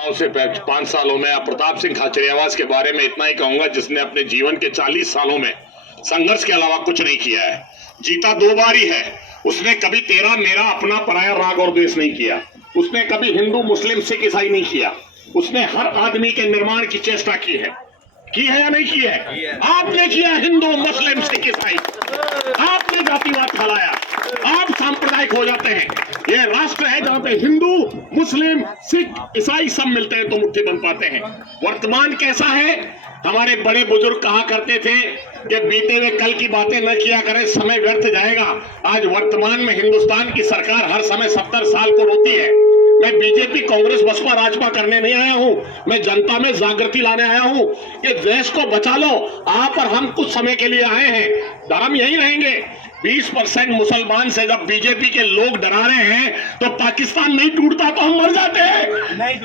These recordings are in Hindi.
से 5 सालों में प्रताप सिंह खाचरियावास के बारे में इतना ही कहूंगा, जिसने अपने जीवन के 40 सालों में संघर्ष के अलावा कुछ नहीं किया है। जीता 2 बार ही है। उसने कभी तेरा मेरा अपना पराया राग और द्वेष नहीं किया। उसने कभी हिंदू मुस्लिम सिख ईसाई नहीं किया। उसने हर आदमी के निर्माण की चेष्टा की है या नहीं की है? आपने किया हिंदू मुस्लिम सिख ईसाई, आपने जातिवाद फैलाया, आप सांप्रदायिक हो जाते हैं। ये राष्ट्र है जहां पे हिंदू मुस्लिम सिख ईसाई सब मिलते हैं तो मुट्ठी बन पाते हैं। वर्तमान कैसा है? हमारे बड़े बुजुर्ग कहा करते थे कि बीते हुए कल की बातें न किया करें, समय व्यर्थ जाएगा। आज वर्तमान में हिंदुस्तान की सरकार हर समय 70 साल को रोती है। मैं बीजेपी कांग्रेस बसपा राजपा करने नहीं आया हूं, मैं जनता में जागृति लाने आया हूं कि देश को बचा लो। आप और हम कुछ समय के लिए आए हैं, धर्म यही रहेंगे। 20% मुसलमान से जब बीजेपी के लोग डरा रहे हैं तो पाकिस्तान नहीं टूटता तो हम मर जाते हैं। नहीं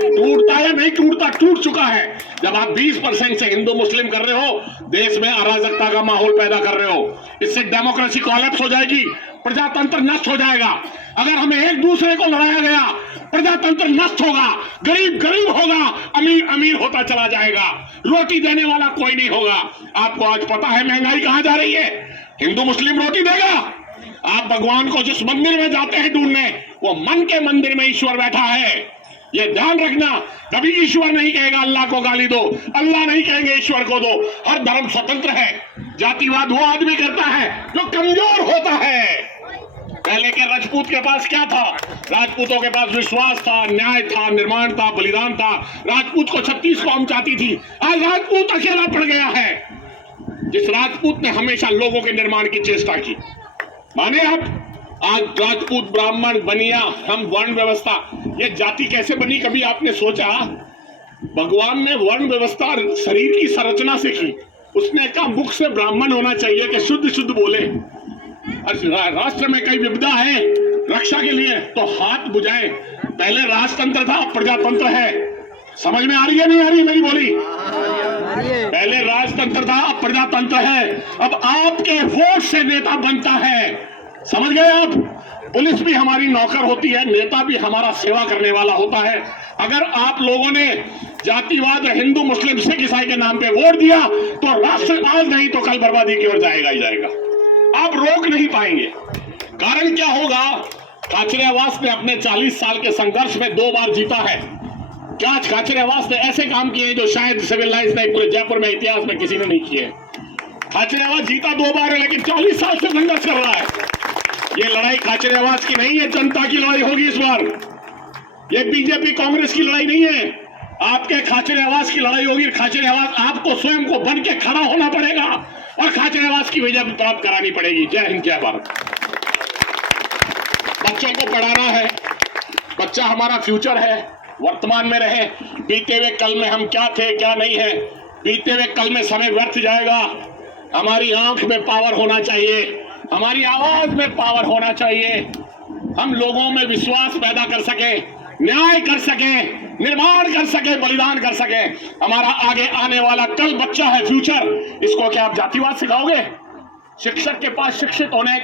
टूटता या नहीं टूटता, टूट चुका है। जब आप 20% से हिंदू मुस्लिम कर रहे हो, देश में अराजकता का माहौल पैदा कर रहे हो, इससे डेमोक्रेसी कोलैप्स हो जाएगी, प्रजातंत्र नष्ट हो जाएगा। अगर हमें एक दूसरे को लड़ाया गया, प्रजातंत्र नष्ट होगा, गरीब गरीब होगा, अमीर अमीर होता चला जाएगा, रोटी देने वाला कोई नहीं होगा। आपको आज पता है महंगाई कहां जा रही है? हिंदू मुस्लिम रोटी देगा? आप भगवान को जिस मंदिर में जाते हैं ढूंढने, वो मन के मंदिर में ईश्वर बैठा है। ये ध्यान रखना, कभी ईश्वर नहीं कहेगा अल्लाह को गाली दो, अल्लाह नहीं कहेंगे ईश्वर को दो। हर धर्म स्वतंत्र है। जातिवाद वो आदमी करता है जो कमजोर होता है। पहले के राजपूत के पास क्या था? राजपूतों के पास विश्वास था, न्याय था, निर्माण था, बलिदान था। राजपूत को 36 कौम चाहती थी, आज राजपूत अकेला पड़ गया है। जिस राजपूत ने हमेशा लोगों के निर्माण की चेष्टा की, माने आप आज राजपूत ब्राह्मण बनिया, हम वर्ण व्यवस्था, ये जाति कैसे बनी? कभी आपने सोचा? भगवान ने वर्ण व्यवस्था शरीर की संरचना से की। उसने कहा मुख से ब्राह्मण होना चाहिए कि शुद्ध शुद्ध बोले। राष्ट्र में कई विपदा है, रक्षा के लिए तो हाथ बुझाए। पहले राजतंत्र था, अब प्रजातंत्र है। समझ में आ रही है नहीं आ रही मेरी बोली? पहले राजतंत्र था, अब प्रजातंत्र है। अब आपके वोट से नेता बनता है। समझ गए आप? पुलिस भी हमारी नौकर होती है, नेता भी हमारा सेवा करने वाला होता है। अगर आप लोगों ने जातिवाद हिंदू मुस्लिम सिख ईसाई के नाम पे वोट दिया तो राष्ट्र आज नहीं तो कल बर्बादी की ओर जाएगा ही जाएगा। आप रोक नहीं पाएंगे। कारण क्या होगा? खाचरियावास ने अपने 40 साल के संघर्ष में 2 बार जीता है। क्या खाचरियावास ने ऐसे काम किए जो शायद सिविल लाइन्स ने पूरे जयपुर में इतिहास में किसी ने नहीं किए। खाचरियावास जीता 2 बार है, लेकिन 40 साल से संघर्ष कर रहा है। ये लड़ाई खाचरियावास की नहीं है, जनता की लड़ाई होगी इस बार। ये बीजेपी कांग्रेस की लड़ाई नहीं है, आपके खाचरियावास की लड़ाई होगी। खाचरियावास आपको स्वयं को बन के खड़ा होना पड़ेगा और खाचरियावास की विजय प्राप्त करानी पड़ेगी। जय हिंद, जय भारत। बच्चों को पढ़ाना है, बच्चा हमारा फ्यूचर है, वर्तमान में रहे। बीते हुए कल में हम क्या थे क्या नहीं है, बीते हुए कल में समय व्यर्थ जाएगा। हमारी आंख में पावर होना चाहिए, हमारी आवाज में पावर होना चाहिए। हम लोगों में विश्वास पैदा कर सके, न्याय कर सके, निर्माण कर सके, बलिदान कर सके। हमारा आगे आने वाला कल बच्चा है, फ्यूचर। इसको क्या आप जातिवाद सिखाओगे? शिक्षक के पास शिक्षित होने,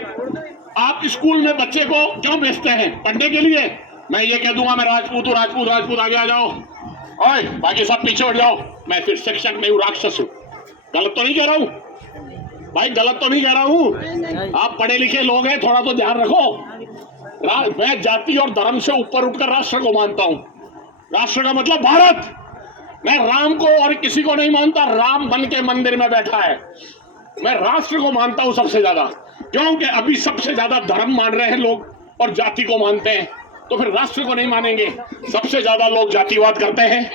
आप स्कूल में बच्चे को क्यों भेजते हैं? पढ़ने के लिए। मैं ये कह दूंगा मैं राजपूत हूं, राजपूत राजपूत आगे आ जाओ, और बाकी सब पीछे हट जाओ, मैं फिर शिक्षक नहीं हूं, राक्षस हूं। गलत तो नहीं कह रहा हूं भाई, गलत तो नहीं कह रहा हूं। आप पढ़े लिखे लोग हैं, थोड़ा तो ध्यान रखो। मैं जाति और धर्म से ऊपर उठकर राष्ट्र को मानता हूं। राष्ट्र का मतलब भारत। मैं राम को और किसी को नहीं मानता, राम बन के मंदिर में बैठा है। मैं राष्ट्र को मानता हूं सबसे ज्यादा, क्योंकि अभी सबसे ज्यादा धर्म मान रहे हैं लोग और जाति को मानते हैं, तो फिर राष्ट्र को नहीं मानेंगे। सबसे ज्यादा लोग जातिवाद करते हैं,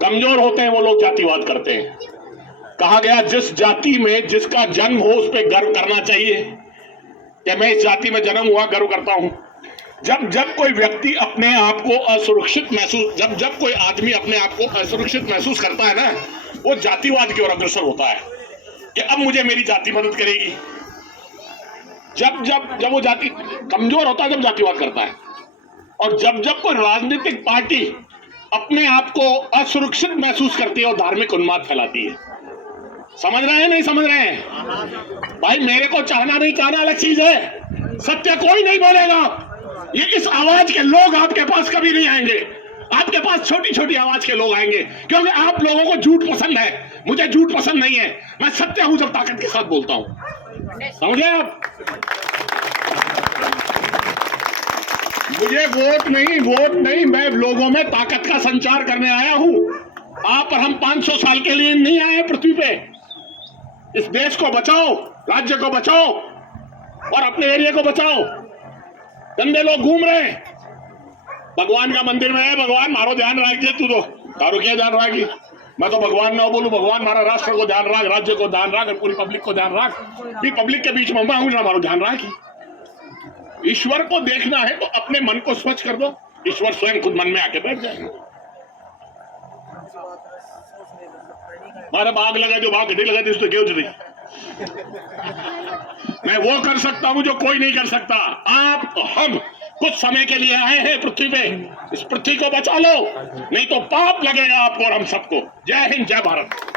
कमजोर होते हैं वो लोग जातिवाद करते हैं। कहा गया जिस जाति में जिसका जन्म हो उस पर गर्व करना चाहिए, कि मैं इस जाति में जन्म हुआ, गर्व करता हूं। जब कोई व्यक्ति अपने आप को असुरक्षित महसूस, जब कोई आदमी अपने आप को असुरक्षित महसूस करता है ना, वो जातिवाद की ओर अग्रसर होता है कि अब मुझे मेरी जाति मदद करेगी। जब वो जाति कमजोर होता है, जब जातिवाद करता है। और जब कोई राजनीतिक पार्टी अपने आप को असुरक्षित महसूस करती है और धार्मिक उन्माद फैलाती है। समझ रहे हैं नहीं समझ रहे हैं? भाई मेरे को चाहना नहीं चाहना अलग चीज है, सत्य कोई नहीं बोलेगा। ये इस आवाज के लोग आपके पास कभी नहीं आएंगे। आपके पास छोटी छोटी आवाज के लोग आएंगे, क्योंकि आप लोगों को झूठ पसंद है। मुझे झूठ पसंद नहीं है। मैं सत्य हूं जब ताकत के साथ बोलता हूं। समझ गए आप? मुझे वोट नहीं, मैं लोगों में ताकत का संचार करने आया हूं। आप और हम 500 साल के लिए नहीं आए पृथ्वी पे। इस देश को बचाओ, राज्य को बचाओ और अपने एरिया को बचाओ। गंदे लोग घूम रहे हैं, भगवान का मंदिर में है। भगवान मारो ध्यान रखिए। तू तो तारो क्या ध्यान रखी? मैं तो भगवान ना बोलूं, भगवान मारा राष्ट्र को ध्यान रख, राज्य को ध्यान रख, पूरी पब्लिक को ध्यान रख। भी पब्लिक के बीच में मैं हूं ना, मारो ध्यान रखी। ईश्वर को देखना है तो अपने मन को स्वच्छ कर दो, ईश्वर स्वयं खुद मन में आके बैठ जाएंगे। मारे बाग लगा दो, बाग गड्ढे लगा दो, तो क्यों रही? मैं वो कर सकता हूं जो कोई नहीं कर सकता। आप हम कुछ समय के लिए आए हैं पृथ्वी पे। इस पृथ्वी को बचा लो, नहीं तो पाप लगेगा आपको और हम सबको। जय हिंद, जय भारत।